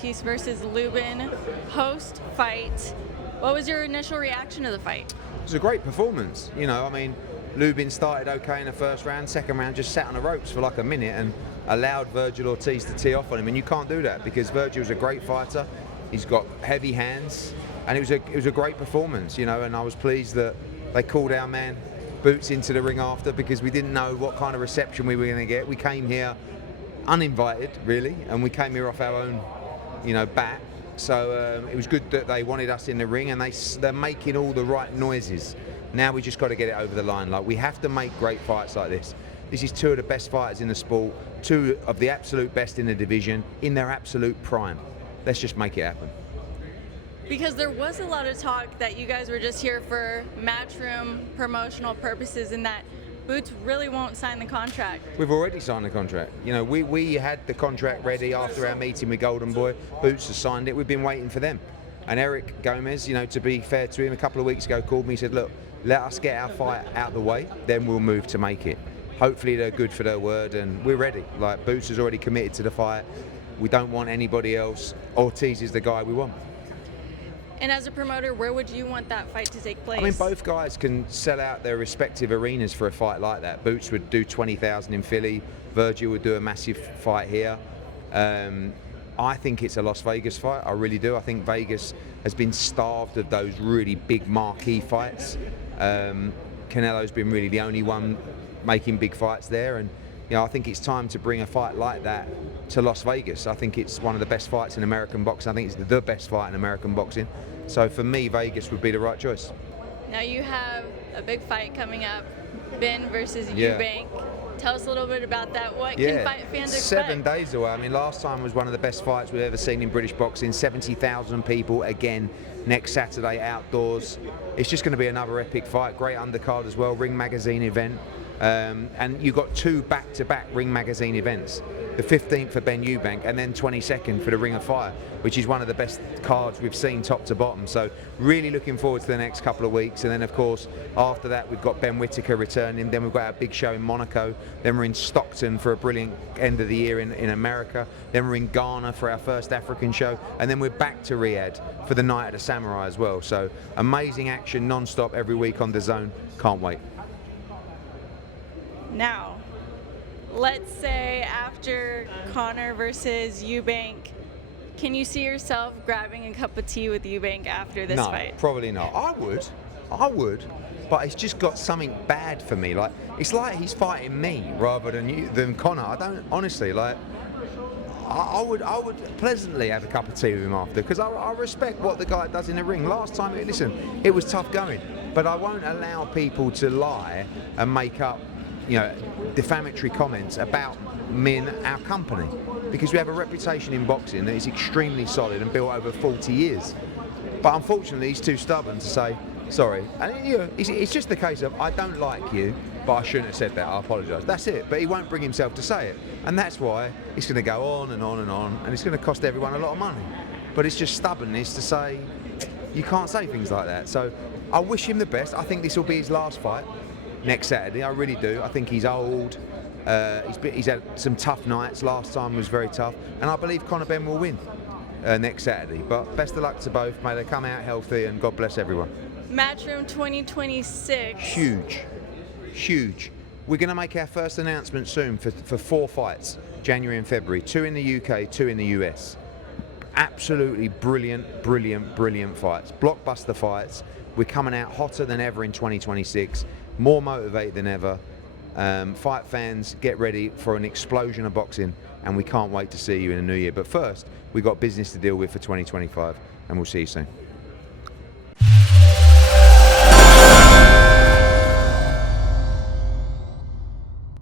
Ortiz versus Lubin post fight. What was your initial reaction to the fight? It was a great performance. You know, I mean, Lubin started okay in the first round, second round just sat on the ropes for like a minute and allowed Vergil Ortiz to tee off on him, and you can't do that because Vergil's a great fighter. He's got heavy hands, and it was a great performance, you know, and I was pleased that they called our man Boots into the ring after because we didn't know what kind of reception we were going to get. We came here uninvited, really, and we came here off our own, you know, bat. So it was good that they wanted us in the ring, and they're making all the right noises. Now we just got to get it over the line. Like, we have to make great fights like this. This is two of the best fighters in the sport, two of the absolute best in the division, in their absolute prime. Let's just make it happen. Because there was a lot of talk that you guys were just here for matchroom promotional purposes and that Boots really won't sign the contract. We've already signed the contract. You know, we had the contract ready after our meeting with Golden Boy. Boots has signed it. We've been waiting for them. And Eric Gomez, you know, to be fair to him, a couple of weeks ago called me and said, look, let us get our fight out of the way, then we'll move to make it. Hopefully they're good for their word, and we're ready. Like, Boots has already committed to the fight. We don't want anybody else. Ortiz is the guy we want. And as a promoter, where would you want that fight to take place? I mean, both guys can sell out their respective arenas for a fight like that. Boots would do 20,000 in Philly. Vergil would do a massive fight here. I think it's a Las Vegas fight. I really do. I think Vegas has been starved of those really big marquee fights. Canelo's been really the only one making big fights there, and you know, I think it's time to bring a fight like that to Las Vegas. I think it's one of the best fights in American boxing. I think it's the best fight in American boxing. So for me, Vegas would be the right choice. Now you have a big fight coming up, Benn versus Eubank. Tell us a little bit about that. What can fight fans expect? 7 days away. I mean, last time was one of the best fights we've ever seen in British boxing. 70,000 people again next Saturday outdoors. It's just going to be another epic fight. Great undercard as well. Ring Magazine event. And you've got two back-to-back Ring Magazine events. The 15th for Benn Eubank and then 22nd for the Ring of Fire, which is one of the best cards we've seen top to bottom. So really looking forward to the next couple of weeks. And then, of course, after that, we've got Ben Whittaker returning. Then we've got our big show in Monaco. Then we're in Stockton for a brilliant end of the year in America. Then we're in Ghana for our first African show. And then we're back to Riyadh for the Night of the Samurai as well. So amazing action non-stop every week on DAZN. Can't wait. Now, let's say after Conor versus Eubank, can you see yourself grabbing a cup of tea with Eubank after this fight? No, probably not. I would, but it's just got something bad for me. Like, it's like he's fighting me rather than Conor. I don't, honestly, like, I would pleasantly have a cup of tea with him after, because I respect what the guy does in the ring. Last time, listen, it was tough going, but I won't allow people to lie and make up, you know, defamatory comments about me and our company, because we have a reputation in boxing that is extremely solid and built over 40 years. But unfortunately, he's too stubborn to say sorry. And you know, it's just the case of, I don't like you, but I shouldn't have said that. I apologise. That's it. But he won't bring himself to say it, and that's why it's going to go on and on and on, and it's going to cost everyone a lot of money. But it's just stubbornness to say you can't say things like that. So I wish him the best. I think this will be his last fight next Saturday. I really do. I think he's old. He's had some tough nights. Last time was very tough, and I believe Conor Benn will win next Saturday. But best of luck to both. May they come out healthy, and God bless everyone. Matchroom 2026. Huge. We're going to make our first announcement soon for 4 fights, January and February. 2 in the UK, 2 in the US. Absolutely brilliant fights. Blockbuster fights. We're coming out hotter than ever in 2026. More motivated than ever. Fight fans, get ready for an explosion of boxing, and we can't wait to see you in the new year. But first, we've got business to deal with for 2025, and we'll see you soon.